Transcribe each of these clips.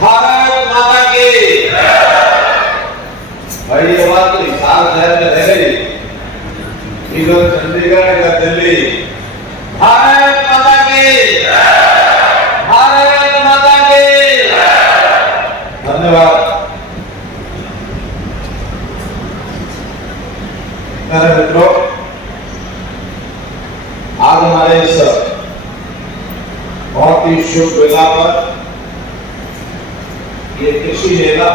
भारत माता की। भाई ये बात तो हिसार शहर में रह गई, इधर चंडीगढ़ इधर दिल्ली। भारत माता की, भारत माता की। धन्यवाद। मेरे मित्रों, आज हमारे इस बहुत ही शुभ वेला पर ये कृषि मेला,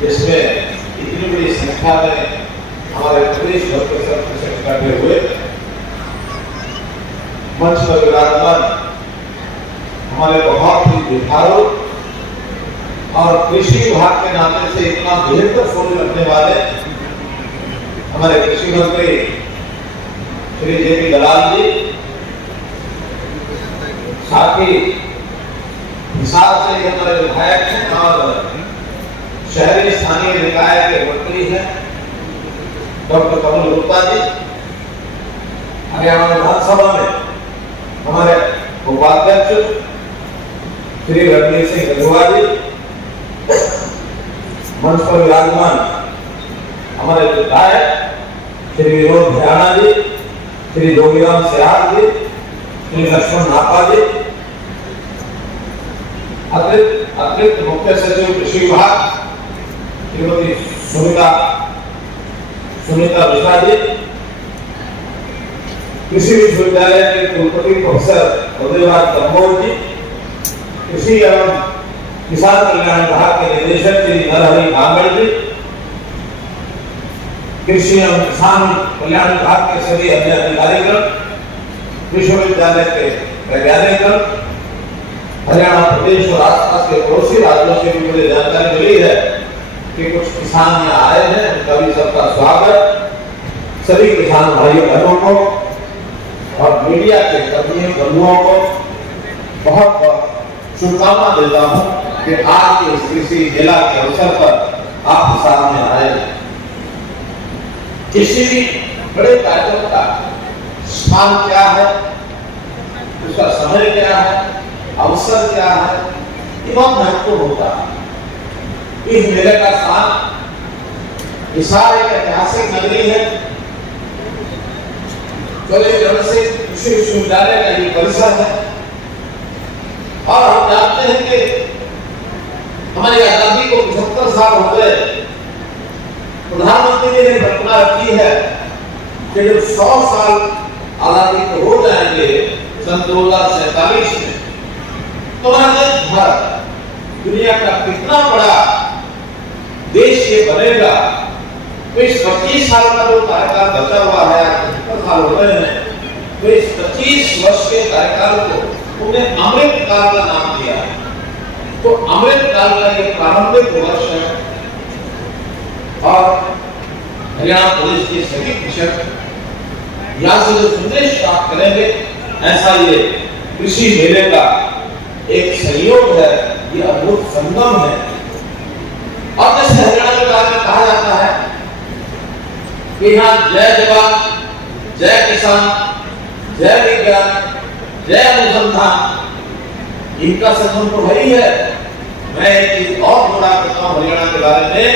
जिसमें इतनी बड़ी संख्या में हमारे प्रदेश भर के सदस्य इकट्ठे हुए, मंच पर विराजमान हमारे बहुत ही जुझारू और कृषि विभाग के नाते से इतना बेहतर सोच रखने वाले हमारे कृषि मंत्री श्री जे.पी. दलाल जी, साथ ही हिसार से हमारे विधायक हैं और शहरी स्थानीय निकाय के मंत्री हैं डॉक्टर कमल गुप्ता जी, हरियाणा विधानसभा में हमारे उपाध्यक्ष श्री रणवीर सिंह गढ़वा जी, मंच पर विराजमान हमारे विधायक श्री विनोद भयाना जी, श्री जोगीराम सिराज जी, श्री लक्ष्मण नापा जी, अतिरिक्त मुख्य सचिव कृषि विभाग श्रीमती सुनीता मिश्रा जी, कृषि विश्वविद्यालय के कुलपति प्रोफेसर उदयराज कम्बोज जी, कृषि एवं किसान कल्याण विभाग के निदेशक श्री नरहरि कांगड़ जी, कृषि एवं किसान कल्याण विभाग के सभी अन्य अधिकारीगण, विश्वविद्यालय के वैज्ञानिकगण, हरियाणा प्रदेश और आसपास के पड़ोसी राज्यों से भी मुझे जानकारी मिली है कि कुछ किसान यहाँ आए हैं, उनका भी सबका स्वागत। सभी किसान भाइयों बहनों को और मीडिया के कर्मियों बंधुओं को बहुत बहुत शुभकामना देता हूँ कि आज के इस कृषि मेला के अवसर पर आप सामने आए। किसी भी बड़े कार्यक्रम का स्थान क्या है, उसका समय क्या है, अवसर क्या है, ये बहुत महत्वपूर्ण होता है। इस मेले का स्थान हिसार एक ऐतिहासिक नगरी है, से कृषि विश्वविद्यालय का ये परिसर है और हम जानते हैं कि हमारी आजादी को 75 साल हो गए। प्रधानमंत्री जी ने घोषणा रखी है कि जब 100 साल आजादी को हो जाएंगे सन 2047 में, तो देश भारत दुनिया का कितना बड़ा देश ये बनेगा। तो इस 25 साल का जो कार्यकाल बचा हुआ है, 75 साल हो गए हैं, तो इस 25 वर्ष के कार्यकाल को उन्हें अमृत काल का नाम दिया है। तो अमृत काल का ये प्रारंभिक वर्ष है और हरियाणा प्रदेश के सभी कृषक यहाँ से जो संदेश प्राप्त करेंगे, ऐसा ये कृषि मेले का एक सहयोग है, ये अद्भुत संगम है। और जैसे हरियाणा के बारे में कहा जाता है कि यहाँ जय जवान, जय किसान, जय विज्ञान, जय अनुसंधान, इनका संगम तो वही है। मैं एक चीज और जोड़ा करता हूँ हरियाणा के बारे में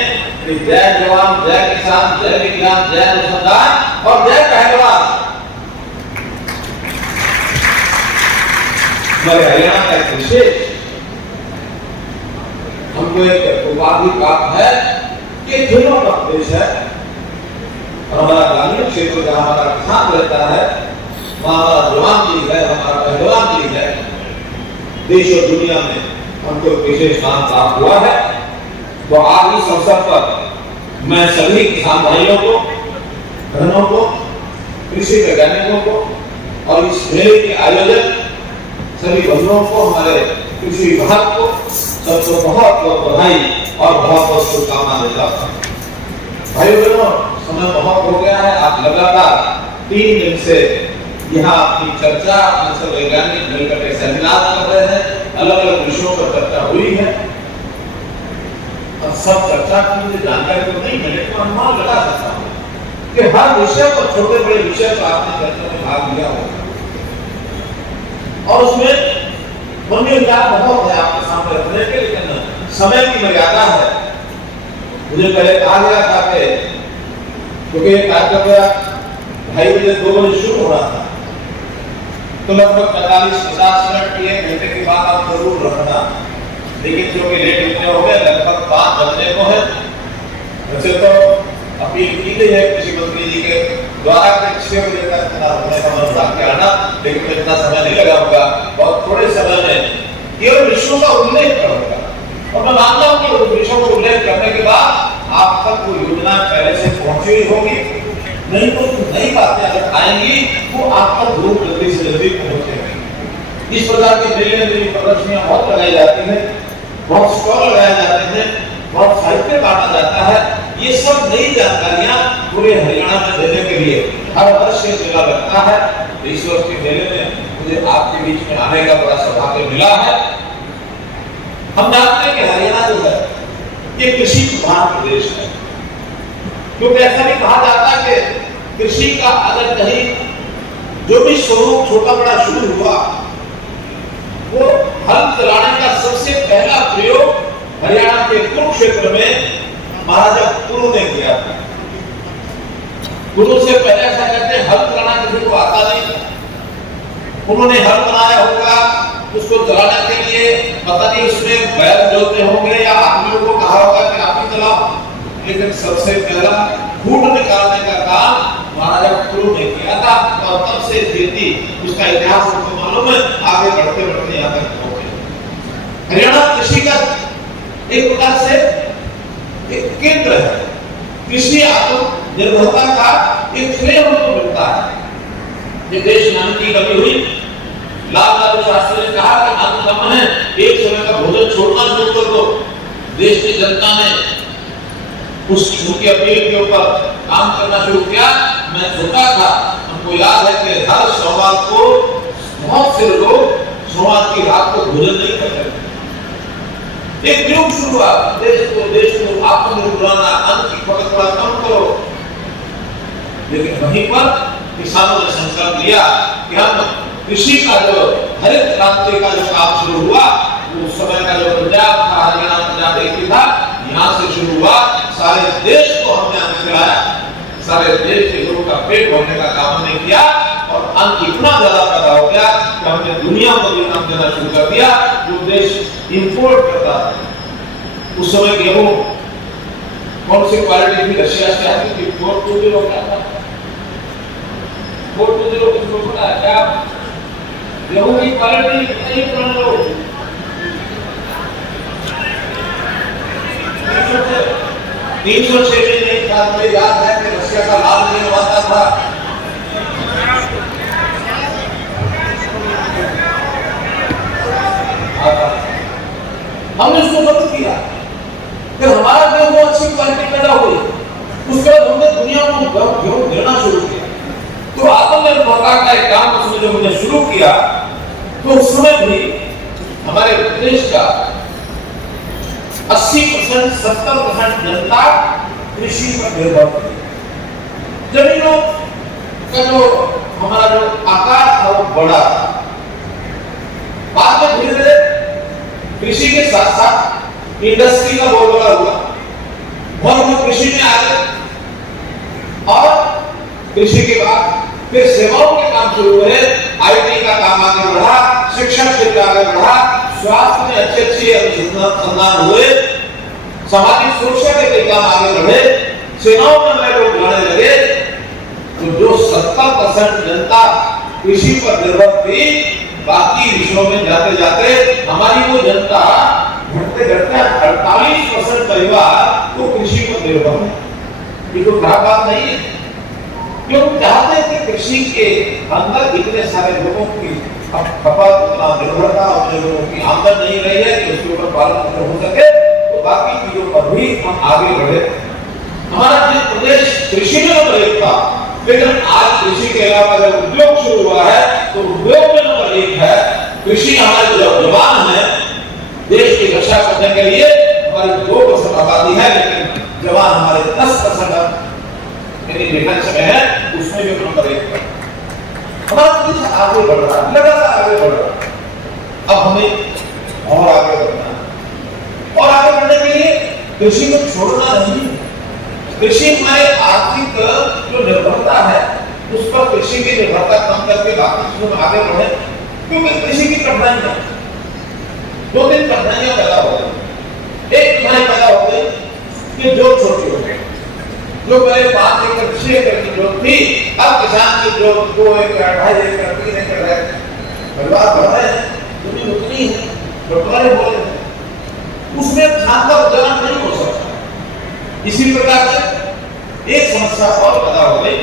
कि जय जवान, जय किसान, जय विज्ञान, जय अनुसंधान और जय पहलवान। हमारे हरियाणा का एक विशेष हमको एक उपाधि प्राप्त है कि खेलों का प्रदेश है और हमारा ग्रामीण क्षेत्र जहाँ हमारा किसान रहता है, वहाँ हमारा जवान भी है, हमारा पहलवान भी है। देश और दुनिया में हमको विशेष नाम प्राप्त हुआ है। तो आज इस अवसर पर मैं सभी किसान भाइयों को, बहनों को, कृषि वैज्ञानिकों को और इस मेले के आयोजक सभी बंधुओं को, हमारे कृषि विभाग को, सबको बहुत बहुत बधाई और बहुत बहुत शुभकामना देता हूँ। भाइयों बहनों, समय बहुत हो गया है। आप लगातार 3 दिन से यहाँ अपनी चर्चा, अपने सब वैज्ञानिक मिलकर के सेमिनार कर रहे हैं, अलग अलग विषयों पर चर्चा हुई है और सब चर्चा की मुझे जानकारी तो नहीं मिले, तो अनुमान लगा सकता हूँ कि हर विषय पर, छोटे बड़े विषय पर आपने चर्चा में भाग लिया होगा और उसमें बहुत है आपके सामने सामने रखने के, लेकिन समय की मर्यादा है। मुझे पहले कहा गया था कि क्योंकि कार्यक्रम 2:30 बजे 2 बजे शुरू हो रहा था, तो लगभग 45-50 मिनट की 1 घंटे के बाद आप जरूर रखना, लेकिन जो कि लेट इतने हो गए, लगभग 5 बजने को है। वैसे तो अपील की गई है कृषि मंत्री जी के द्वारा कि 6 बजे तक होने का अनुरोध किया आना, लेकिन इतना समय नहीं लगा होगा, बहुत थोड़े समय में केवल विषयों का उल्लेख करूंगा। और मैं मानता हूँ कि उन विषयों को उल्लेख करने के बाद आप तक वो योजना पहले से पहुंची हुई होगी, नहीं तो नई बातें अगर आएंगी वो आप तक बहुत जल्दी से जल्दी पहुंचेंगी। इस प्रकार के मेले में प्रदर्शनियां बहुत लगाई जाती हैं, बहुत स्टॉल लगाए जाते हैं, बहुत साहित्य बांटा जाता है। ये सब नई जानकारियां पूरे हरियाणा में देने के लिए हर वर्ष ये मेला लगता है। इस वर्ष के मेले में मुझे आपके बीच में आने का बड़ा सौभाग्य मिला है। हम जानते हैं कि हरियाणा जो है ये कृषि प्रधान प्रदेश है, क्योंकि ऐसा भी कहा जाता है कि कृषि का अगर कहीं जो भी स्वरूप छोटा बड़ा शुरू हुआ, वो हल चलाने का सबसे पहला प्रयोग हरियाणा के कुरुक्षेत्र में महाराजा कुरु ने किया था। कुरु से पहले ऐसा कहते हैं हल चलाना किसी को आता नहीं, उन्होंने हल बनाया होगा, उसको चलाने के लिए पता नहीं उसमें बैल जोते होंगे या आदमियों को कहा होगा कि आप ही चलाओ, लेकिन सबसे पहला खूंट निकालने का काम महाराजा कुरु ने किया था। और तब से खेती, उसका इतिहास हमको मालूम है, आगे बढ़ते बढ़ते यहाँ तक पहुंचे। हरियाणा कृषि का एक प्रकार से एक केंद्र है, कृषि आत्मनिर्भरता का एक श्रेय हमको मिलता है। ये देश में अन्न की कमी हुई, लाल बहादुर शास्त्री ने कहा कि अन्न कम है, एक समय का भोजन छोड़ना शुरू कर दो। देश की जनता ने उनकी अपील के ऊपर काम करना शुरू किया। मैं छोटा था, हमको याद है कि हर सोमवार को बहुत से लोग सोमवार की रात को भोजन नहीं करते थे। एक युग शुरू हुआ, देश को आत्मनिर्भर बनाना, अन्न की खपत थोड़ा कम करो। लेकिन वहीं पर किसानों ने संकल्प लिया कि हम कृषि का जो हरित क्रांति का जो काम शुरू हुआ, वो उस समय का जो पंजाब था, हरियाणा पंजाब एक ही था, यहाँ से शुरू हुआ। सारे देश को हमने अन्न खिलाया, सारे देश के लोगों का पेट भरने का काम हमने किया, और अन्न इतना ज्यादा पैदा हो गया कि हमने दुनिया को भी अन्न देना शुरू कर दिया। जो देश इंपोर्ट करता था उस समय गेहूं कौन सी क्वालिटी थी, रशिया से आती थी, 420 क्या था, 420 किसको पता है क्या? गेहूं की क्वालिटी नहीं पुराने लोग 306 में नहीं था। मुझे याद है कि रशिया का लाल गेहूं आता था, हमने उसको बंद किया, फिर हमारा गेहूं अच्छी क्वालिटी पैदा हुई, उसके बाद हमने दुनिया को गेहूं देना शुरू किया। तो आत्मनिर्भरता का एक काम उसमें जो हमने शुरू किया, तो उस समय भी हमारे प्रदेश का 80% 70% जनता कृषि पर निर्भर थी। जमीनों का जो हमारा जो आकार था वो बड़ा था। बाद में धीरे धीरे कृषि के साथ साथ इंडस्ट्री का बहुत बड़ा हुआ, और जो कृषि में आ गए, और कृषि के बाद फिर सेवाओं के काम शुरू हुए, आईटी का काम आगे बढ़ा, शिक्षा क्षेत्र आगे बढ़ा, स्वास्थ्य में अच्छे अनुसंधान हुए, सामाजिक सुरक्षा के कई काम आगे बढ़े, सेनाओं में हमारे लोग जाने लगे। तो जो 70% जनता कृषि पर निर्भर थी, बाकी विषयों में जाते जाते हमारी वो जनता घटते घटते 48% परिवार तो कृषि पर निर्भर है। ये तो खराब बात नहीं है, क्यों चाहते हैं कि कृषि के अंदर इतने सारे लोगों की खपत, उतना निर्भरता, उतने लोगों की आमदन नहीं रही है कि उसके ऊपर पालन हो सके, तो बाकी चीजों पर भी हम आगे बढ़े। हमारा जिस प्रदेश कृषि में नंबर 1 था, लेकिन आज कृषि के अलावा जब उद्योग शुरू हुआ है, तो उद्योग में नंबर 1 है। कृषि हमारे जो जवान है, देश की रक्षा करने के लिए हमारी 2% आबादी है, लेकिन जवान हमारे 10% डिफेंस में है, उसमें भी नंबर 1 पर हमारा देश आगे बढ़ रहा है, लगातार आगे बढ़ रहा है। अब हमें और आगे बढ़ना है। कृषि को छोड़ना नहीं है। कृषि हमारे आर्थिक जो निर्भरता है उस पर कृषि की निर्भरता कम करके बाकी चीजों में आगे बढ़े, क्योंकि कृषि की कठिनाइयां, दो तीन कठिनाइयां पैदा हो गई। एक कठिनाई पैदा हो गई कि जो छोटी हो गई, जो पहले 5 एकड़ 6 एकड़ की जोत थी, अब किसान की जोत 2 एकड़ 2.5 एकड़ 3 एकड़ है, परिवार बढ़ रहे हैं, जमीन उतनी है, बंटवारे हो रहे हैं, उसमें खाद का उत्पादन नहीं हो सकता। इसी प्रकार से एक समस्या और पैदा हो गई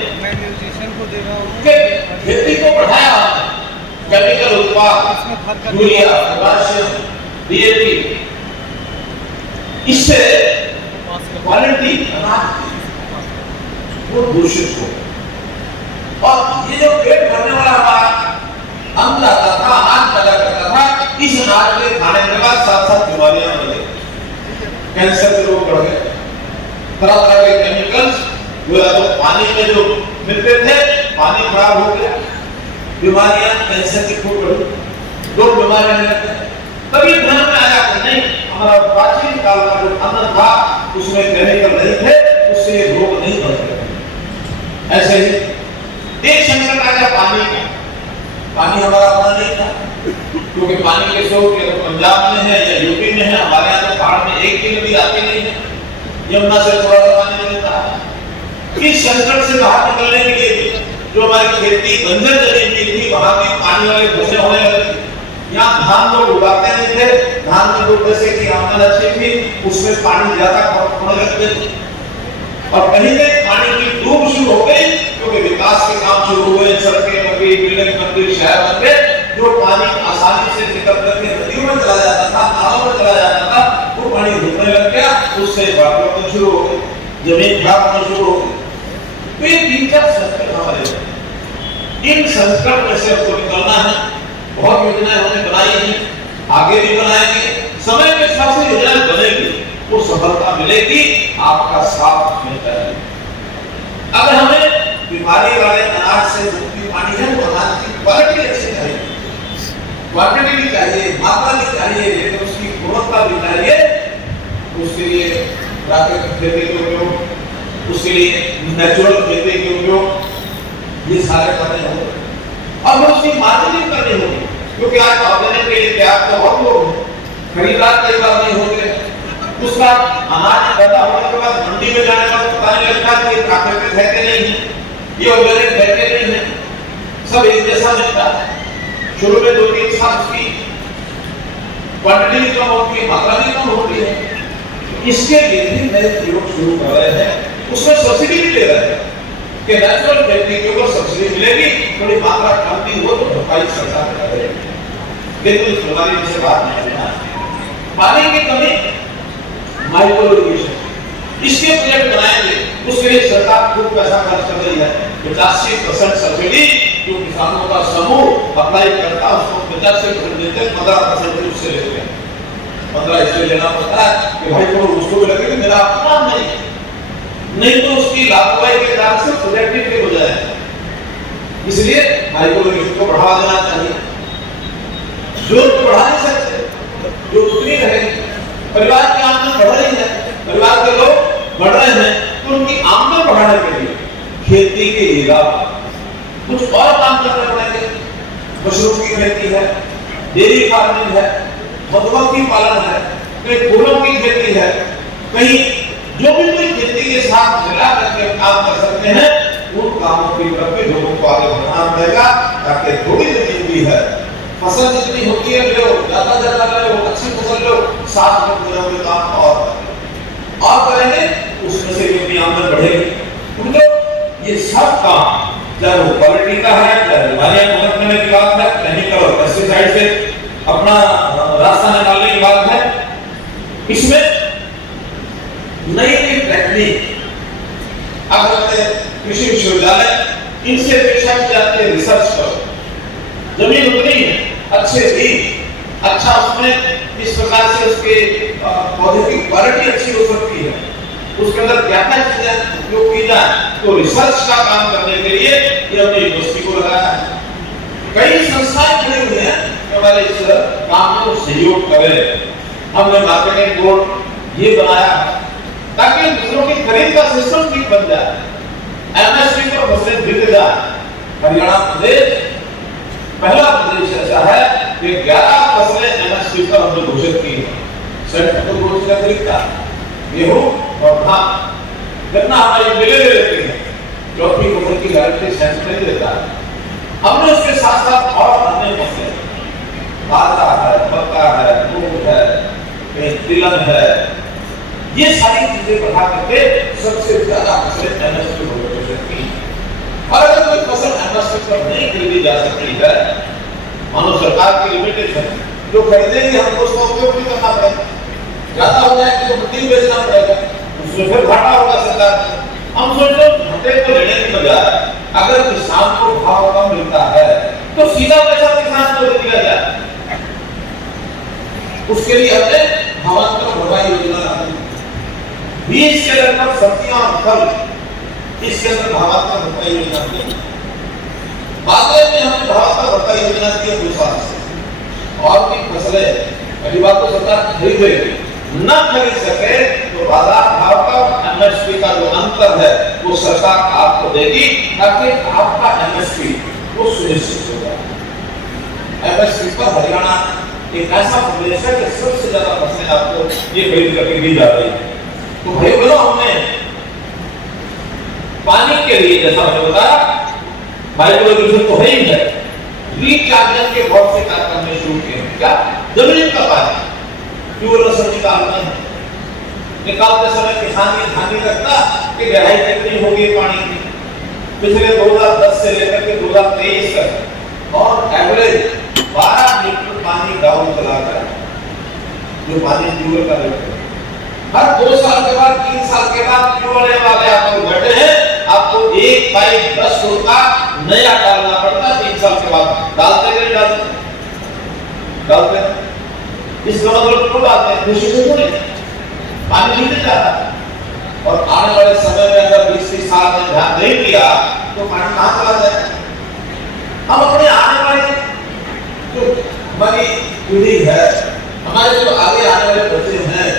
कि खेती को बढ़ाया, केमिकल उत्पाद, यूरिया, पोटाशियम, डीएपी, इससे क्वालिटी अनाज वो दूषित हो, और ये जो पेट भरने वाला हमारा अन्न आता था, अनाज पैदा करता था, इस अनाज के खाने के बाद साथ-साथ बीमारियां बढ़ गई, कैंसर के रोग बढ़ गए, तरह तरह के केमिकल्स जो है तो पानी में जो मिलते थे, पानी खराब हो गया, बीमारियां कैंसर की खूब बढ़ी, लोग बीमार रहने लगे। तब ये ध्यान में आया कि नहीं, हमारा प्राचीन काल का जो अन्न था उसमें केमिकल नहीं थे, उससे रोग नहीं बढ़ते। ऐसे ही एक संकट आ गया पानी का। पानी हमारा अपना नहीं था, क्योंकि पानी के स्रोत या पंजाब में है या यूपी में है, हमारे यहाँ तो पहाड़ में एक की नदी आती नहीं है, यमुना से थोड़ा सा पानी मिलता है। इस संकट से बाहर निकलने के लिए जो हमारी खेती बंजर जमीन की थी, वहां भी पानी वाले भूसे होने लगे। यहाँ धान लोग उगाते नहीं थे, धान में 2 पैसे की आमदन अच्छी थी, उसमें पानी ज्यादा होने लगते थे, और कहीं कहीं पानी की डूब शुरू हो गई, क्योंकि विकास के काम शुरू हुए, सड़कें बन गई, बिल्डिंग बन गई, शहर बन गए, जो पानी आसानी से निकल करके नदियों में चला जाता था, नालों में चला जाता था, वो पानी रुकने लग गया, उससे बाढ़ शुरू हो गई, जमीन खराब होना शुरू हो गई। तो ये 3-4 संकट हमारे, इन संकट में से हमको निकलना है। बहुत योजनाएं हमने बनाई हैं, आगे भी बनाएंगे, समय के हिसाब से योजनाएं बनेगी, वो सफलता मिलेगी, आपका साथ में चाहिए। अगर हमें बीमारी वाले अनाज से मुक्ति पानी है तो अनाज की क्वालिटी अच्छी चाहिए, क्वांटिटी भी चाहिए, मात्रा भी चाहिए, लेकिन उसकी गुणवत्ता भी चाहिए। उसके लिए प्राकृतिक खेती के उपयोग, उसके लिए नेचुरल खेती के उपयोग, ये सारे करने होंगे, और उसकी मार्केटिंग करनी होगी, क्योंकि आज ऑर्गेनिक के लिए तैयार तो बहुत लोग हैं, खरीदार कई बार नहीं होते। उसका अनाज पैदा होने के बाद मंडी में जाने पर पता नहीं लगता कि प्राकृतिक है कि नहीं है, ये ऑर्गेनिक है कि नहीं है, सब एक जैसा मिलता है। शुरू में 2-3 साल उसकी क्वांटिटी भी कम होती है, मात्रा भी कम होती है। इसके लिए भी नए प्रयोग शुरू कर रहे हैं, उसमें सब्सिडी भी दे रहे हैं कि नेचुरल खेती के ऊपर सब्सिडी मिलेगी, थोड़ी मात्रा कम भी हो तो भरपाई सरकार करेगी। लेकिन इस बीमारी से बात नहीं है। पानी की कमी, माइक्रो इरिगेशन, इसके प्रोजेक्ट बनाएंगे, उसके लिए सरकार खूब पैसा खर्च कर रही है। 85% सब्सिडी जो किसानों का समूह अप्लाई करता, उसको 85% देते, 15% उससे लेते हैं। 15 इसलिए लेना पड़ता है कि भाई को उसको भी लगे मेरा अपना नहीं तो उसकी लापरवाही के कारण से प्रोजेक्ट ही फेल हो जाएगा। इसलिए माइक्रो इरिगेशन को बढ़ावा देना चाहिए। जो बढ़ा नहीं सकते, जो उतनी रहेगी, परिवार की आमदन बढ़ रही है, परिवार के लोग बढ़ रहे हैं, तो उनकी आमदन बढ़ाने के लिए खेती के अलावा कुछ और काम करने पड़ेंगे। मशरूम की खेती है, डेयरी फार्मिंग है, मधुमक्खी पालन है, कहीं फूलों की खेती है, कहीं जो भी कोई खेती के साथ मिला करके काम कर सकते हैं, उन कामों की तरफ लोगों को आगे बढ़ाना पड़ेगा, ताकि थोड़ी जमीन भी है, फसल जितनी होती है लो, ज्यादा लो, अच्छी फसल लो, 7 में काम और करेंगे, उसमें से भी आमदन बढ़ेगी। तो ये सब काम, चाहे वो क्वालिटी का है, चाहे बीमारियां खत्म करने की बात है, केमिकल और पेस्टिसाइड से अपना रास्ता निकालने की बात है, इसमें नई टेक्निक अगर कृषि विश्वविद्यालय इनसे अपेक्षा की जाती है, रिसर्च करो, जमीन उतनी है, अच्छे भी अच्छा उसमें इस प्रकार से उसके पौधे की क्वालिटी अच्छी हो सकती है, उसके अंदर क्या क्या चीजें उपयोग की जाए, तो रिसर्च का काम करने के लिए ये हमने यूनिवर्सिटी को लगाया है। कई संस्थाएं जुड़ी हुई हैं हमारे इस काम को सहयोग करें। हमने मार्केटिंग बोर्ड ये बनाया, ताकि फसलों की खरीद का सिस्टम ठीक बन जाए, एमएसपी पर फसलें बिक जाए। हरियाणा प्रदेश पहला प्रदेश ऐसा है कि 11 फसलें एमएसपी पर हमने घोषित की है। सेंटर को घोषित का तरीका गेहूं और धान, गन्ना हमारी मिले रहती है, चौथी फसल की गारंटी सेंटर नहीं देता है। हमने उसके साथ साथ और अन्य फसलें, बाजरा है, मक्का है, मूंग है, तिलहन है, ये सारी चीजें बढ़ा करके सबसे ज्यादा फसलें एमएसपी पर घोषित की। और अगर कोई फसल एमएसपी पर नहीं खरीदी जा सकती है, मानो सरकार की लिमिटेशन, जो खरीदेंगे हमको उसका उपयोग नहीं करना पड़ेगा, ज्यादा हो जाए तो मंडी में बेचना पड़ेगा, उसमें फिर घाटा होगा सरकार। हम सोचो घाटे को लेने की बजाय अगर किसान को भाव कम मिलता है तो सीधा पैसा किसान को दे दिया जाए। उसके लिए हमने भावांतर भरपाई योजना लाई, बीज के लगभग सब्जियां और फल इसके अंदर भावांतर भरपाई योजना दी। बाद में हमने भावांतर भरपाई योजना दी 2 साल से। और भी फसलें पहली बात तो सरकार खरीदेगी, न खरीद सके तो बाजार भाव का एमएसपी का जो अंतर है वो सरकार आपको देगी, ताकि आपका एमएसपी वो सुनिश्चित हो जाए। एमएसपी पर हरियाणा एक ऐसा प्रदेश है कि सबसे ज्यादा फसलें आपको ये खरीद करके दी जा रही है। तो भाई बोलो, हमने पानी के लिए जैसा मैंने बताया बायोलॉजी तो है ही है, रिचार्जन के बहुत से कार्य करने शुरू किए। क्या जमीन का पानी ट्यूबवेल से निकालना है, निकालते समय किसान ये ध्यान नहीं रखता कि गहराई कितनी होगी पानी की। पिछले 2010 से लेकर के 2023 तक और एवरेज 12 लीटर पानी डाउन चला गया, जो पानी ट्यूबवेल का रेट है। हर 2 साल के बाद 3 साल के बाद ट्यूबवेल वाले आपको घटे हैं, आपको 1 पाइप 10 फुट का नया डालना पड़ता है। 3 साल के बाद डालते नहीं डालते इसका मतलब क्यों डालते हैं? खुशी से थोड़ी, पानी नीचे जाता है। और आने वाले समय में अगर 20-30 साल में ध्यान नहीं दिया तो पानी कहां चला जाएगा। हम अपने आने वाले जो हमारी पीढ़ी है, हमारे जो आगे आने वाले बच्चे हैं,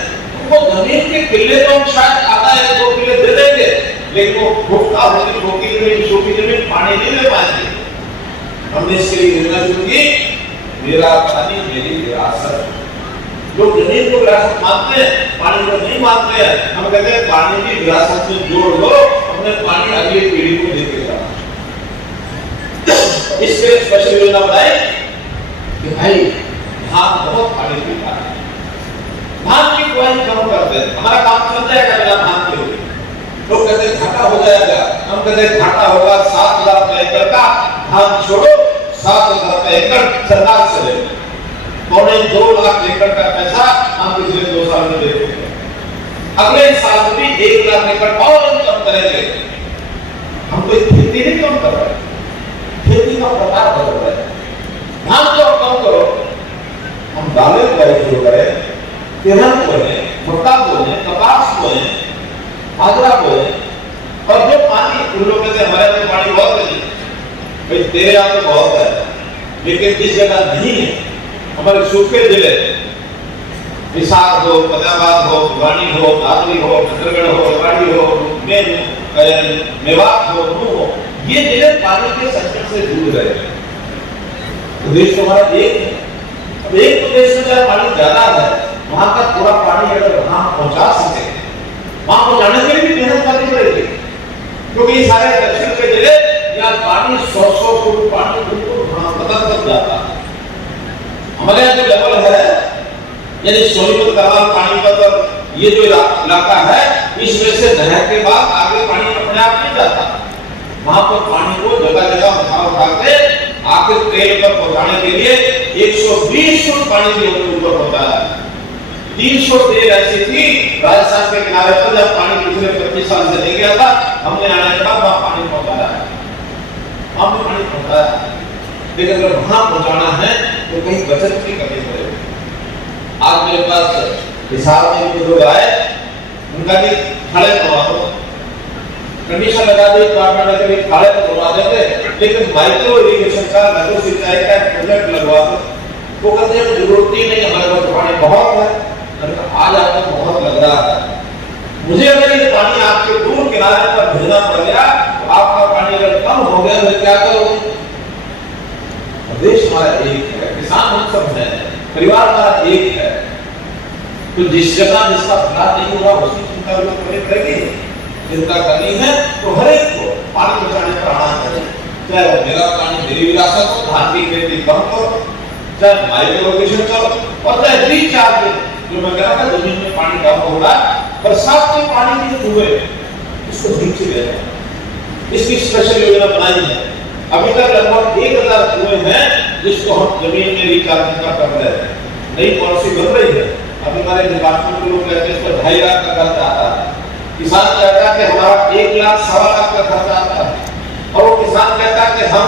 वो जमीन के किले तो शायद आधा या 2 किले दे देंगे, लेकिन वो भूखा होगी, भूखी जमीन, सूखी जमीन पानी नहीं ले पाएंगे। हमने इसके लिए योजना शुरू की, मेरा पानी मेरी विरासत। लोग जमीन को विरासत मानते हैं, पानी को नहीं मानते हैं। हम कहते हैं पानी की विरासत में जोड़ लो, अपने पानी अगली पीढ़ी को देते जाओ। इसके स्पेशल योजना बनाई कि भाई धान बहुत पानी पीता है, धान की क्वालिटी कम कर दे, हमारा काम चल जाएगा बिना धान के। लोग कहते हैं घाटा हो जाएगा, हम कहते हैं घाटा होगा 7,000 रुपए एकड़ का, धान छोड़ो 7,000 रुपए एकड़ सरकार से ले, 2.25 लाख एकड़ का पैसा हम पिछले 2 साल में दे चुके हैं। अगले साल भी 1 लाख एकड़ और कम करेंगे। हम कोई खेती नहीं कम कर रहे, खेती का प्रकार बदल रहे हैं। धान को कम करो, हम दालें उगाई शुरू करें, तिलहन बोए, भुट्टा बोए, कपास बोए, बाजरा बोए, और जो पानी उन लोग कहते हैं हमारे में पानी बहुत है, भाई तेरे यहाँ तो बहुत है, लेकिन जिस जगह नहीं है, हमारे सूखे जिले हिसार हो, फतेहाबाद हो, भिवानी हो, दादरी हो, नगरगढ़ हो, रेवाड़ी हो, मेवात हो, नूह हो, ये जिले पानी के संकट से जूझ रहे हैं। प्रदेश हमारा एक है, अब एक प्रदेश में जहाँ पानी ज्यादा है, वहां का पूरा पानी अगर वहां पहुंचा सके, वहां पहुंचाने के लिए भी मेहनत करनी पड़ेगी, क्योंकि ये सारे दक्षिण के जिले या पानी 100 फुट पानी बिल्कुल खत्म कर जाता है। हमारे यहाँ जो लेवल है, यानी सोनीपत, करनाल, पानीपत, ये जो इलाका है, इसमें से नहर के बाद आगे पानी अपने आप नहीं जाता। वहां पर पानी को जगह जगह उठा के आके ट्रेन पर पहुंचाने के लिए 120 फुट पानी भी ऊपर होता है। 300 ट्रेन ऐसी थी राजस्थान के किनारे पर, जब पानी पिछले 25 साल से नहीं गया था, हमने आने के बाद वहां पानी पहुंचाया है, वहां भी पानी पहुंचाया है। लेकिन अगर वहां पहुंचाना है तो कहीं बचत की कमी पड़ेगी। आज मेरे पास हिसाब में भी लोग आए, उनका भी खड़े करवा दो, कंडीशन लगा दी गवर्नमेंट ने, खड़े करवा देंगे, लेकिन माइक्रो इरिगेशन का, लघु सिंचाई का प्रोजेक्ट लगवा दो। वो कहते हैं जरूरत ही नहीं, हमारे पास पानी बहुत है। आज आपको बहुत लग रहा है, मुझे परिवार हमारा एक है, तो जिस जगह जिसका भला नहीं होगा उसकी चिंता लोग करेंगे। चिंता करनी है तो हर एक को पानी बचाने पर आना चाहिए, चाहे वो मेरा पानी मेरी विरासत हो, धान की खेती कम करो, चाहे माइक्रो इरिगेशन करो, और चाहे रिचार्ज जो मैं कह रहा था जमीन में पानी कम हो रहा है, बरसात के पानी के कुएं इसको ठीक से ले जाए, इसकी स्पेशल योजना बनाई है। अभी तक लगभग 1000 कुएं हैं जिसको हम जमीन में रिचार्ज कर रहे हैं। नई पॉलिसी बन रही है। अभी हमारे डिपार्टमेंट के लोग कहते हैं इस पर 2.5 लाख का खर्चा आता है, किसान कहता है कि हमारा 1 लाख 1.25 लाख का खर्चा आता है, और वो किसान कहता है कि हम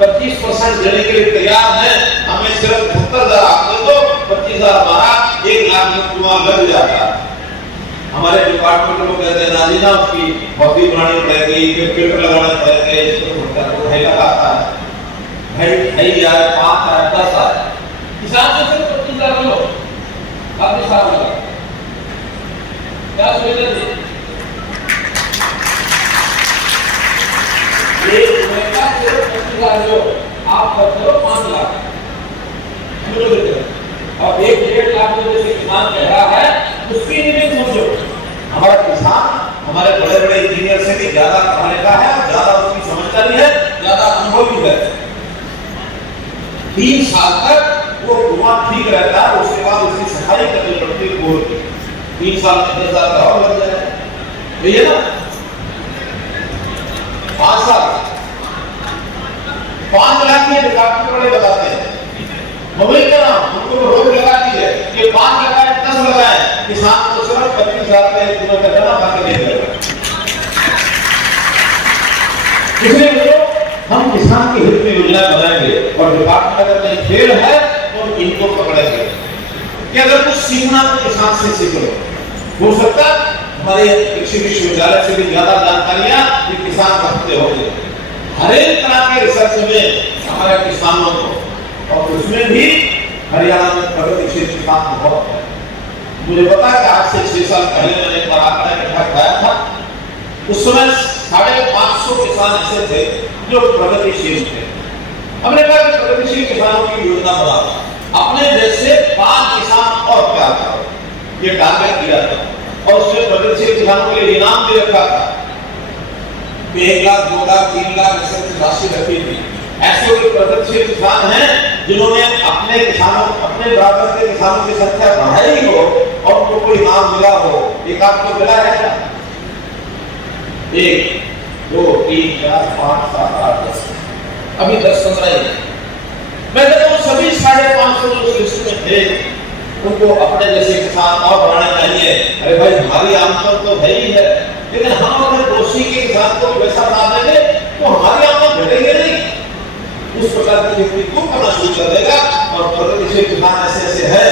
25% देने के लिए तैयार हैं, हमें सिर्फ 70,000 आप दे दो, 25,000 हमारा, 1 लाख में कुआं लग जाता है। हमारे डिपार्टमेंट के लोग कहते हैं ना जी ना उसकी हॉकी बनानी पड़ेगी, फिर फिल्टर लगाना पड़ेगा, इसको तो 2.5 लाख आता है, 2.5 5 10 किसान से सिर्फ 25,000 लो आपके साथ होगा। क्या सुविधा दी एक महीना सिर्फ 25,000 लो, आप खर्च करो 5 लाख, अब 1-1.5 लाख में जैसे किसान कह रहा है उसकी नहीं समझो। हमारा किसान हमारे बड़े बड़े इंजीनियर से भी ज्यादा पढ़ा लिखा है, ज्यादा उसकी समझदारी है, ज्यादा अनुभव भी है। 3 साल तक वो कुआं ठीक रहता है, उसके बाद उसकी सफाई करनी पड़ती है बोर की। 3 साल में 10,000 का और लग जाएगा, ये ना 5 साल 5 लाख के डिपार्टमेंट वाले बताते हैं, मोबाइल का नाम उनको रोक लगा दी है कि 5 लगाए 10 लगाए, किसान को सिर्फ 25,000 का एक का जमा बाकी नहीं लगेगा। इसलिए हम किसान के हित में योजना बनाएंगे, और डिपार्टमेंट अगर कहीं फेल है तो इनको पकड़ेंगे कि अगर कुछ सीखना तो किसान से सीख लो। हो सकता है हमारे कृषि विश्वविद्यालय से भी ज्यादा जानकारियां ये किसान रखते होंगे। हर एक तरह के रिसर्च में हमारे किसानों को, और उसमें भी हरियाणा में प्रगतिशील किसान बहुत है। मुझे पता है कि आज से 6 साल पहले मैंने एक बार आंकड़ा इकट्ठा किया था, उस समय 550 किसान ऐसे थे जो प्रगतिशील थे। हमने कहा कि प्रगतिशील किसानों की योजना बनाओ, अपने जैसे 5 किसान और तैयार करो, ये टारगेट दिया था, और उसमें प्रगतिशील किसानों के लिए इनाम भी रखा था। 1 लाख 2 लाख 3 लाख ऐसे राशि रखी थी। ऐसे कोई प्रगतिशील किसान हैं जिन्होंने अपने किसानों, अपने बराबर के किसानों की संख्या बढ़ाई हो और उनको कोई इनाम मिला हो? एक आपको मिला है क्या? 1 2 3 4 5 7 8 10, अभी 10-15 ही। मैं कहता हूँ सभी 550 जो लिस्ट में थे उनको अपने जैसे किसान और बढ़ाने चाहिए। अरे भाई हमारी आमदन तो है ही है, लेकिन हम अगर दोषी के किसान को वैसा बना देंगे तो हमारी आमदन घटेगी नहीं। उस प्रकार की खेती को करना शुरू कर देगा, और प्रगतिशील किसान ऐसे ऐसे है।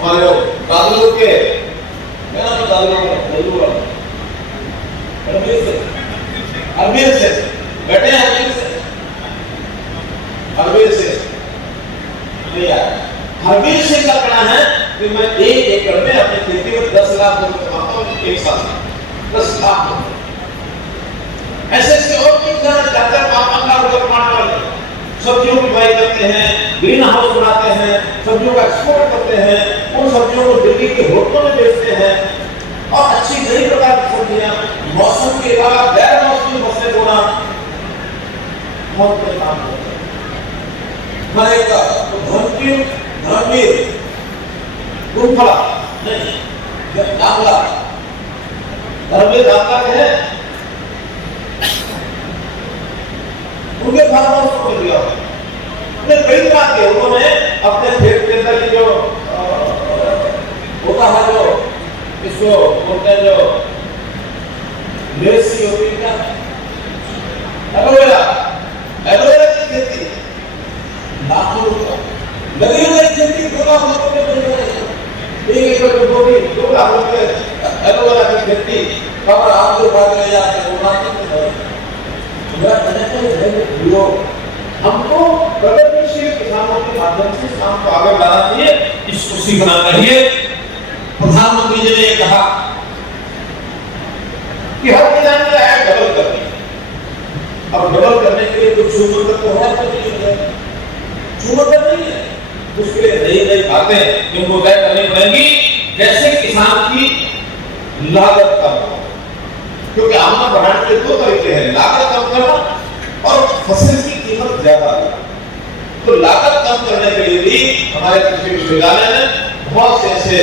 और दादू के मेरा तो दादू अरबीर से बैठे हैं, अरबीर से हरबीर से क्या करना है कि मैं 1 एकड़ में अपनी खेती में 10 लाख रुपए कमाता हूँ एक साल में, 10 लाख रुपए। ऐसे ऐसे और कितने 4-5 लाख रुपए कमाने वाले सब्जियों की बुआई करते हैं, ग्रीन हाउस बनाते हैं, सब्जियों का एक्सपोर्ट करते हैं, उन सब्जियों को दिल्ली के होटलों में बेचते हैं, और अच्छी कई प्रकार की सब्जियां मौसम के अलावा गैर मौसमी फसलें बोना बहुत बड़ा काम होता है। मरेगा तो धर्मवीर गुफला नहीं दामला, धर्मवीर दामला के हैं, उनके फार्मर्स को मिल गया। उन्होंने कई बात किया, उन्होंने अपने खेत के अंदर जो होता है, जो इसको बोलते हैं, जो लेसी होती है, एलोवेरा की खेती लाखों रुपया लगी हुई खेती 2 लाख रुपए में 1 एकड़ में 2 लाख रुपए एलोवेरा की खेती कवर आप जो बात ले जाते हैं वो हमको प्रगतिशील किसानों के माध्यम से काम को आगे बढ़ाना चाहिए, इसको सीखना चाहिए। प्रधानमंत्री जी ने ये कहा कि हर किसान का है डबल करनी, अब डबल करने के लिए कुछ शुरू तो है, तो नहीं है, शुरू नहीं है, उसके लिए नई नई बातें इनको तय करनी पड़ेंगी, कैसे किसान की लागत कम हो, क्योंकि आमदनी बढ़ाने के दो तरीके हैं, लागत कम करना और फसल की कीमत ज्यादा करना। तो लागत कम करने के लिए भी हमारे कृषि विश्वविद्यालय ने बहुत से ऐसे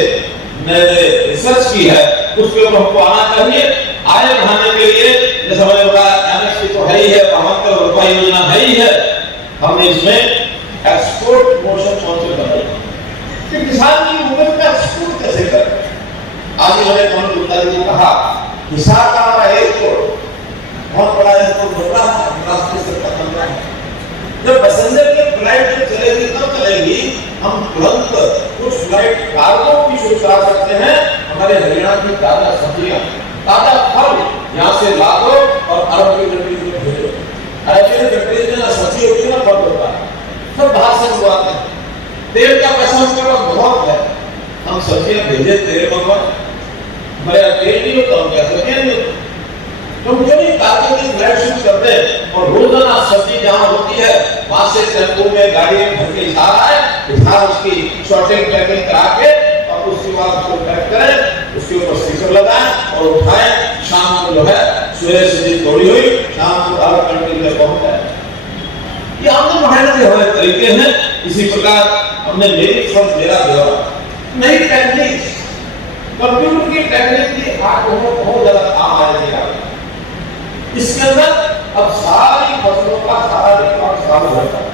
नए रिसर्च की है, उसके ऊपर हमको आना चाहिए। आय बढ़ाने के लिए जैसे हमने बताया एमएसपी तो है ही है, 72 रुपए योजना है ही है, हमने इसमें एक्सपोर्ट प्रमोशन काउंसिल बनाई कि किसान की उपज का एक्सपोर्ट कैसे करें। आज मैंने कौन गुप्ता जी ने कहा किसान का हमारा एयरपोर्ट बहुत बड़ा एयरपोर्ट बन रहा है, राष्ट्रीय स्तर का बन रहा है। जब पैसेंजर की फ्लाइट में चलेगी तब चलेगी, हम तुरंत कुछ फ्लाइट कार्गो की शुरू करा सकते हैं। हमारे हरियाणा की ताजा सब्जियां, ताजा फल यहाँ से ला दो और अरब की कंट्रीज में भेजो। अरब की कंट्रीज में ना सब्जी होती है ना फल होता है, सब बाहर से मंगवाते हैं। तेल का पैसा उसके पास बहुत है, हम सब्जियां भेजे तेल मंगवाए, हमारे तेल नहीं होता, हम क्या सब्जियां नहीं होती। तो मुझे नहीं कार्गो की फ्लाइट शुरू कर दे और रोजाना सब्जी जहाँ होती है वहां से टेम्पो में गाड़ी में भर के इशारा है, इशारा उसकी शॉर्टिंग पैकिंग करा के और उसके बाद उसको पैक करें, उसके ऊपर स्टिकर लगाएं और उठाएं, शाम को जो है सुबह से थोड़ी हुई शाम को अरब कंट्री में पहुंच जाए। ये आमदनी बढ़ाने के हमारे तरीके हैं। इसी प्रकार हमने मेरी फर्ज मेरा ब्यौरा, नई टेक्निक, कंप्यूटर की टेक्निक की आज बहुत ज्यादा काम आएगी। इसके अंदर अब सारी फसलों का सारा रिकॉर्ड चालू होता है,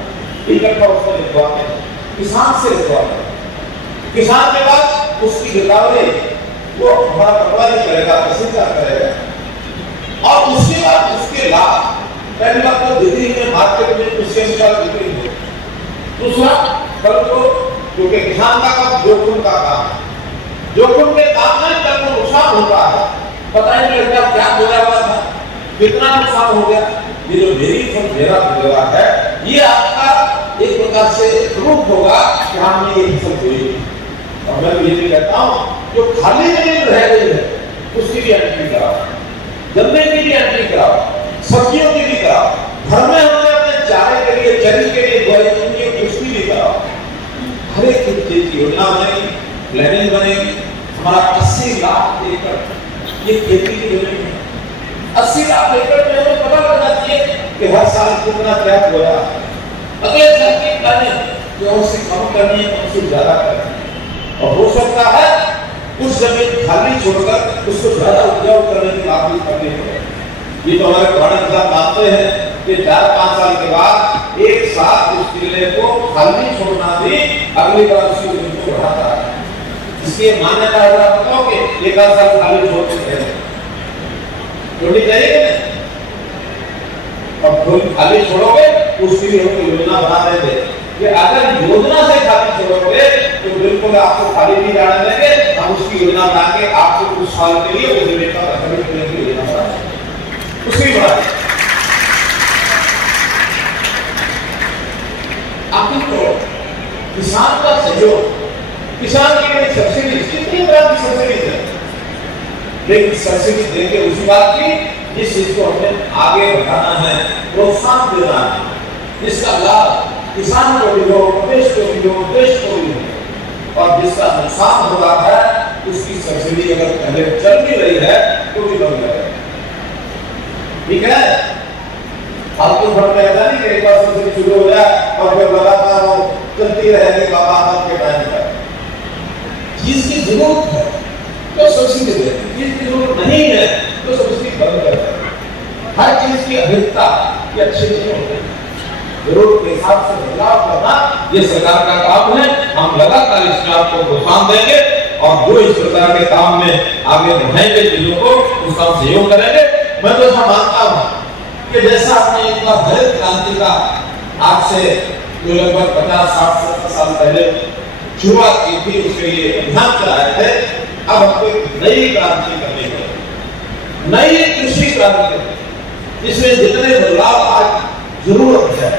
इकट्ठा उससे लिखवाते हैं, किसान से लिखवाते हैं। किसान के बाद उसकी रिकवरी वो हमारा पटवारी करेगा, तहसीलदार करेगा और उसके बाद उसके लाभ पहली बात तो दिल्ली में मार्केट में उसके अनुसार बिक्री हो। दूसरा कल को क्योंकि किसान का काम जोखिम का काम है, जोखिम के काम में कल को नुकसान होता है, पता ही नहीं लगता क्या हो रहा था, कितना नुकसान हो गया। ये जो मेरी फर्ज मेरा ब्यौरा है, ये आपका एक प्रकार से प्रूफ होगा कि हमने ये सब हुई। और मैं ये भी कहता हूँ जो खाली जमीन रह गई है उसकी भी एंट्री कराओ, गन्ने की भी एंट्री कराओ, सब्जियों की भी कराओ, घर में हमने अपने चारे के लिए चरी के लिए गोई की उसकी भी कराओ। हर एक चीज की योजना बनेगी, प्लानिंग बनेगी। हमारा 80 लाख एकड़ ये खेती की जमीन है, 80 लाख एकड़ में हमें पता लगना चाहिए कि हर साल कितना क्या हो रहा है। अगले साल की प्लानिंग कौन सी कम करनी है, कौन सी ज्यादा करनी है। और हो सकता है कुछ जमीन खाली छोड़कर उसको ज्यादा उपजाऊ करने की बात भी करनी पड़े। ये तो हमारे पुराने किसान मानते हैं कि 4-5 साल के बाद एक साथ उस किले को खाली छोड़ना भी अगली बार उसकी जमीन को बढ़ाता है। इसलिए मान्यता है, बताओ कि एक आध साल खाली छोड़ते हैं छोड़नी चाहिए और खाली छोड़ोगे उसकी भी हम योजना बना देंगे कि अगर योजना से खाली छोड़ोगे तो बिल्कुल आपको खाली नहीं जाने देंगे। हम उसकी योजना बना के आपको कुछ साल के लिए वो जमीन का खरीद करने की योजना बनाएंगे, उसकी बनाएंगे। आपको किसान का सहयोग, किसान के लिए सब्सिडी कितनी तरह की सब्सिडी है, लेकिन सब्सिडी देंगे उसी बात की जिस चीज को हमें आगे बढ़ाना है, प्रोत्साहन देना है, जिसका लाभ किसान को भी हो, प्रदेश को भी हो, देश को भी हो। और जिसका नुकसान हो रहा है उसकी सब्सिडी अगर पहले चल भी रही है तो भी बंद करें, ठीक है। फालतू फंड में ऐसा नहीं कि एक बार सब्सिडी शुरू हो जाए और फिर लगातार वो चलती रहेगी बाबा आदम के टाइम तक। जिसकी जरूरत है तो सब्सिडी दे, जिसकी जरूरत नहीं है तो सब्सिडी बंद कर दे। हर चीज की अधिकता ये अच्छी नहीं होती, जरूरत के हिसाब से बदलाव करना ये सरकार का काम है। हम लगातार इसमें आपको प्रोत्साहन देंगे और जो इस प्रकार के काम में आगे बढ़ाएंगे चीजों को उसका सहयोग करेंगे। मैं तो ऐसा मानता हूँ कि जैसा आपने एक बार हरित क्रांति का आज से जो लगभग 50-60-70 साल पहले शुरुआत की थी, उसके लिए अभियान चलाए थे, अब हमको एक नई क्रांति करनी है, नई कृषि क्रांति जिसमें जितने बदलाव आज जरूरत है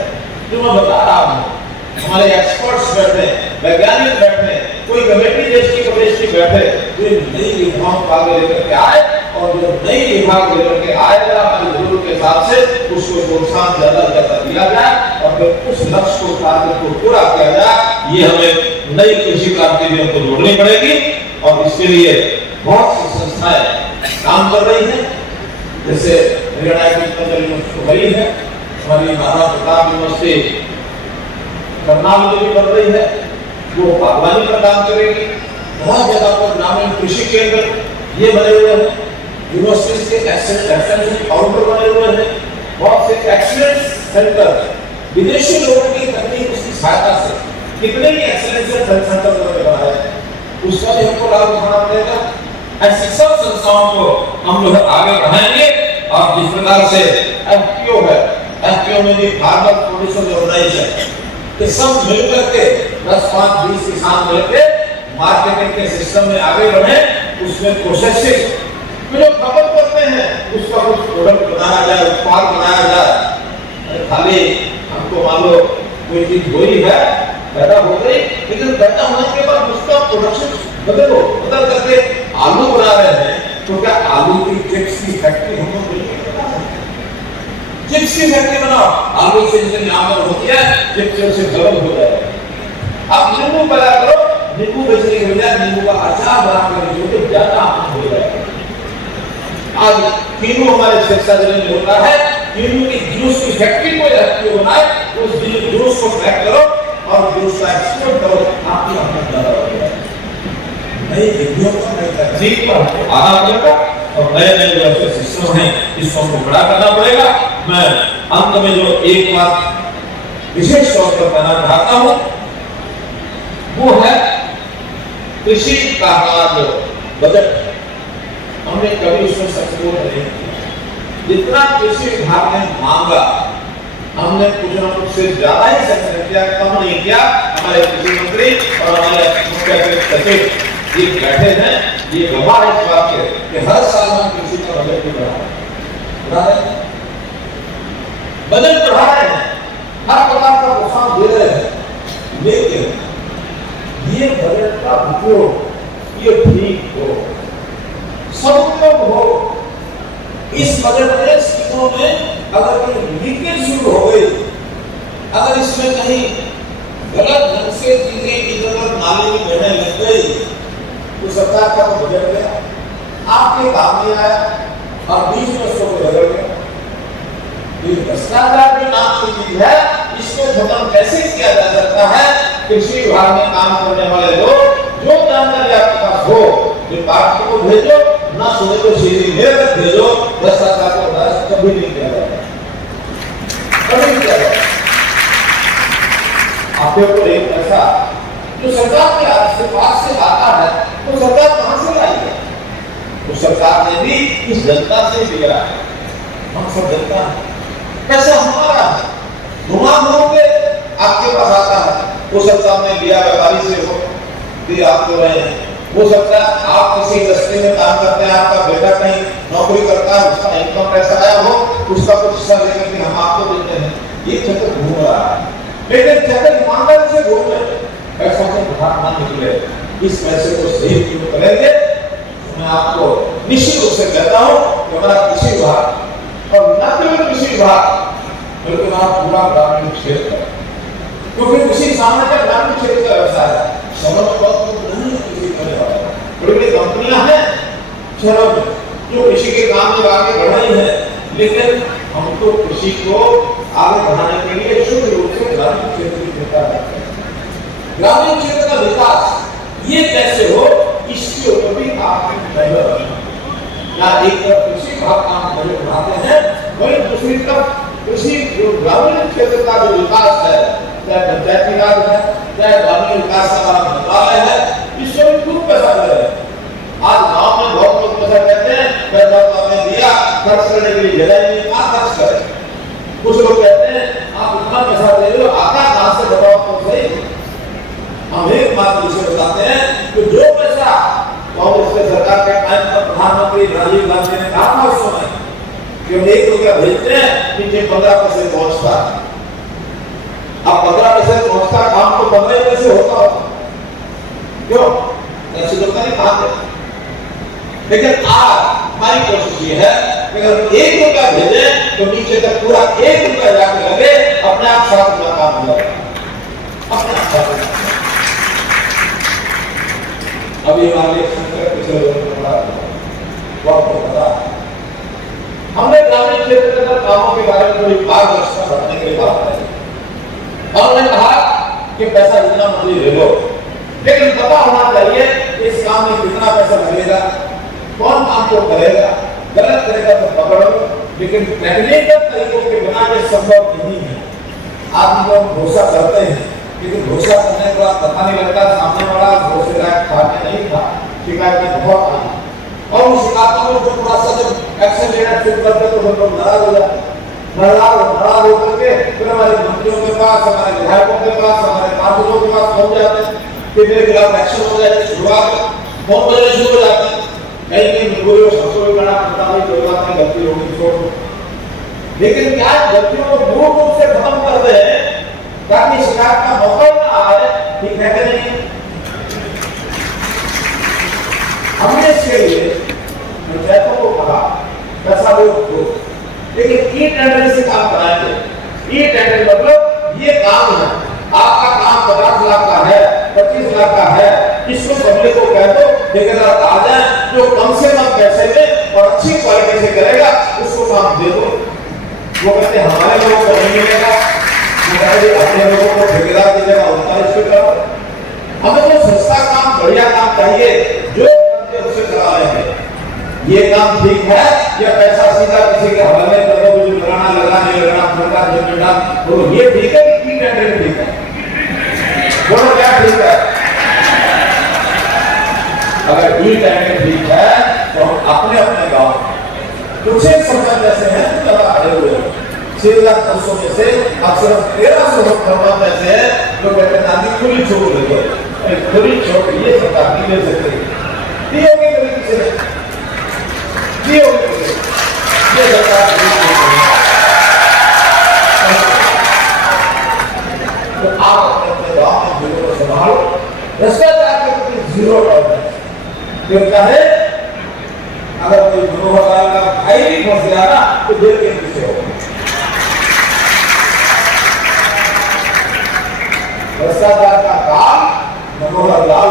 जो मैं बता रहा हूँ। हमारे एक्सपर्ट्स बैठे, वैज्ञानिक बैठे, कोई कमेटी देश की प्रदेश की बैठे, जो नई विभागों को आगे लेकर के आए और जो नई विभाग लेकर के आएगा अपनी जरूरत के हिसाब से उसको प्रोत्साहन ज्यादा दिया जाए और फिर उस लक्ष्य को टारगेट को पूरा किया जाए। ये हमें नई कृषि क्रांति में हमको जोड़नी पड़ेगी और इसके लिए बहुत सी संस्थाएं काम कर रही हैं, जैसे हरियाणा की यूनिवर्सिटी है, हमारी महाराणा प्रताप यूनिवर्सिटी करनाल में भी बन रही है, वो बागवानी पर काम करेगी। बहुत जगह पर ग्रामीण कृषि केंद्र ये बने हुए हैं, यूनिवर्सिटीज के एक्सेलेंस काउंटर बने हुए हैं, बहुत से एक्सीलेंस सेंटर विदेशी लोगों की तकनीक उसकी सहायता से कितने ही एक्सीलेंस सेंटर बनाए, उसका भी हमको लाभ उठाना पड़ेगा। ऐसी सब संस्थाओं को हम लोग आगे बढ़ाएंगे और जिस प्रकार से एफपीओ है, एफपीओ में भी फार्मर प्रोड्यूसर ऑर्गेनाइजेशन के सब मिलकर के 10-5-20 किसान मिलकर मार्केटिंग के सिस्टम में आगे बढ़े, उसमें प्रोसेसिंग जो खपत करते हैं उसका कुछ प्रोडक्ट बनाया जाए, उत्पाद बनाया जाए। खाली हमको मान लो कोई चीज हो रही है, पैदा हो गई, लेकिन पैदा होने के बाद उसका प्रोडक्शन बदल करके आलू बना रहे हैं, तो क्या आलू की चिप्स की फैक्ट्री हम लोग मिलकर बना सकते हैं? चिप्स की फैक्ट्री बनाओ, आलू से जितनी आमदन होती है चिप्स से डबल हो जाएगा। आप नींबू पैदा करो, नींबू बेचने के बजाय नींबू का अचार बना कर जो ज्यादा आमदन हो जाएगा। आज किन्नू हमारे शिक्षा जिले में होता है, किन्नू की जूस की फैक्ट्री को एफपीओ बनाए, उस जूस को पैक करो और जूस का एक्सपोर्ट करो, आपकी आमदन ज्यादा हो जाएगी। नई विधियों पर, नई तकनीक पर आना पड़ेगा और नए नए जो ऐसे सिस्टम हैं इसको हमको बड़ा करना पड़ेगा। मैं अंत में जो एक बात विशेष तौर पर कहना चाहता हूँ वो है कृषि का हमारा जो बजट, हमने कभी उसमें सपोर्ट नहीं किया। जितना कृषि विभाग ने मांगा हमने कुछ न कुछ से ज्यादा ही संग्रह किया, कम नहीं किया। हमारे कृषि मंत्री और हमारे मुख्य सचिव ये बैठे हैं, ये गवाह इस बात के कि हर साल हम कृषि का बजट भी बढ़ा रहे हैं, बजट बढ़ा रहे हैं, हर प्रकार का प्रोत्साहन दे रहे हैं, लेकिन ये बजट का उपयोग ये ठीक हो, सदुपयोग हो। इस बजट में स्कीमों में अगर कोई लीकेज शुरू हो गई, अगर इसमें कहीं गलत ढंग से चीजें इधर नाले में बहने लग गई तो सरकार का तो बजट गया, आपके काम नहीं आया और बीच में उसको बदल गया। ये भ्रष्टाचार के नाम की चीज है, इसको खत्म कैसे किया जा सकता है? कृषि विभाग में काम करने वाले लोग जो जानकारी आपके पास हो डिपार्टमेंट को भेजो, ना सुने तो सीधी मेरे तक भेजो। भ्रष्टाचार को बर्दाश्त कभी नहीं किया जाएगा, कभी नहीं किया जाएगा। आपके ऊपर एक पैसा जो सरकार के पास से आता है तो सरकार कहां से लाई है? तो सरकार ने भी इस जनता से लिया है, हम सब जनता है, पैसा हमारा है, घुमा के आपके पास आता है। हो सकता हमने लिया व्यापारी से हो, फिर आप तो रहे हैं, हो सकता है आप किसी इंडस्ट्री में काम करते हैं, आपका बेटा कहीं नौकरी करता है, उसका इनकम टैक्स आया हो, उसका कुछ हिस्सा लेकर के हम आपको देते हैं। ये चक्कर घूम रहा है, लेकिन चक्कर ईमानदारी से घूम रहे, पैसा से बाहर ना निकले। इस पैसे को सही उपयोग करेंगे। मैं आपको निश्चित रूप से कहता हूँ कि हमारा कृषि विभाग और न केवल कृषि विभाग बल्कि हमारा पूरा ग्रामीण क्षेत्र, क्योंकि कृषि सामान्य ग्रामीण क्षेत्र का व्यवसाय है, शहरों में बहुत नहीं कृषि करने वाला, बड़ी कंपनियां हैं शहरों में जो कृषि के काम में आगे बढ़ रही है, लेकिन हमको कृषि को आगे बढ़ाने के लिए शुद्ध रूप से ग्रामीण क्षेत्र की चिंता करते हैं। ग्रामीण क्षेत्र का विकास ये कैसे हो, इसके ऊपर भी आपकी नजर या एक तरफ कृषि विभाग काम बढ़ाते हैं, वही दूसरी तरफ कृषि जो ग्रामीण क्षेत्र का जो विकास है, चाहे पंचायती राज है, चाहे ग्रामीण विकास का मंत्रालय है, इसको भी खूब पैसा दे रहे हैं। आज गांव में बहुत लोग पैसा कहते हैं, पैसा तो आपने दिया, खर्च करने के लिए जगह नहीं, कहाँ खर्च करें? कुछ लोग कहते हैं आप इतना पैसा दे रहे हो, आता कहां से बताओ तो सही। हम एक बात इसे बताते हैं कि जो पैसा कांग्रेस के सरकार के टाइम पर प्रधानमंत्री राजीव गांधी ने कहा था उस समय कि हम 1 रुपया भेजते हैं, नीचे 15 पैसे पहुंचता। अब 15 पैसे पहुंचता काम तो 15 पैसे होता होगा, क्यों? ऐसे लोग नहीं खाते। लेकिन आज हमारी कोशिश ये है कि अगर 1 रुपया भेजें तो नीचे तक पूरा 1 रुपया जाके लगे, अपने आप 7 रुपया काम हो जाएगा। अभी हमारे संकट पिछले वक्त बता हमने ग्रामीण क्षेत्र के अंदर कामों के बारे में थोड़ी पारदर्शिता बढ़ाने के लिए बात करी और उन्होंने कहा कि पैसा जितना मर्जी ले लो, लेकिन पता होना चाहिए इस काम में कितना पैसा लगेगा, कौन काम को करेगा, गलत करेगा तो पकड़ो, लेकिन टेक्निकल तरीकों के बिना ये संभव नहीं है। आप लोग भरोसा करते हैं, लेकिन भरोसा करने के बाद पता नहीं लगता सामने वाला भरोसे लायक था कि नहीं था, शिकायत में बहुत आई और उस शिकायतों में जो थोड़ा सा जब एक्शन लेना शुरू करते तो हम लोग नाराज हो जाते, नाराज होकर के फिर हमारे मंत्रियों के पास, हमारे विधायकों के पास, हमारे पार्षदों के पास पहुंच जाते हैं कि मेरे खिलाफ एक्शन हो जाए, शुरुआत फोन बजने शुरू हो जाते हैं, कहीं मजबूरी और सबको भी बड़ा पता नहीं कोई बात नहीं, गलती होगी छोड़। लेकिन क्या गलतियों को मूल रूप से खत्म कर दे ताकि शिकायत का मौका ही ना आए, ठीक है कि नहीं? हमने इसके लिए पंचायतों को कहा पैसा वो दो, लेकिन ई टेंडर से काम कराएंगे। ई टेंडर मतलब ये काम है, आपका काम 50 लाख का है, 25 लाख का है, इसको पब्लिक को कह दो ठेकेदार आ जाए जो कम से कम पैसे में और अच्छी क्वालिटी से करेगा, उसको काम दे दो। वो कहते हमारे लोगों को नहीं मिलेगा, अपने लोगों को ठेकेदार दीजिएगा, उनका इसको करो। हमें तो सस्ता काम, बढ़िया काम चाहिए, जो उससे करा लेंगे। ये काम ठीक है या पैसा सीधा किसी के हवाले कर दो, मुझे लगाना लगा नहीं लगाना सरकार जो बेटा बोलो ये ठीक है कि टेंडर ठीक है? बोलो क्या ठीक है? अगर ई टेंडर ठीक है तो हम अपने अपने गांव कुछ एक सरकार जैसे हैं लगा आए हुए 6 लाख 200 में से अक्सर 1300 करोड़ पैसे हैं जो कहते हैं दादी खुली छोड़ दे दो, खुली छोड़ ये सरकार नहीं ले सकती, दियोगे किसी ने दियोगे ये सरकार तो आप अपने गांव में जीरो को संभालो, भ्रष्टाचार के प्रति जीरो टॉलरेंस। फिर चाहे अगर कोई मनोहर लाल का भाई भी फंस गया ना तो जेल के पीछे हो। भ्रष्टाचार का काम मनोहर लाल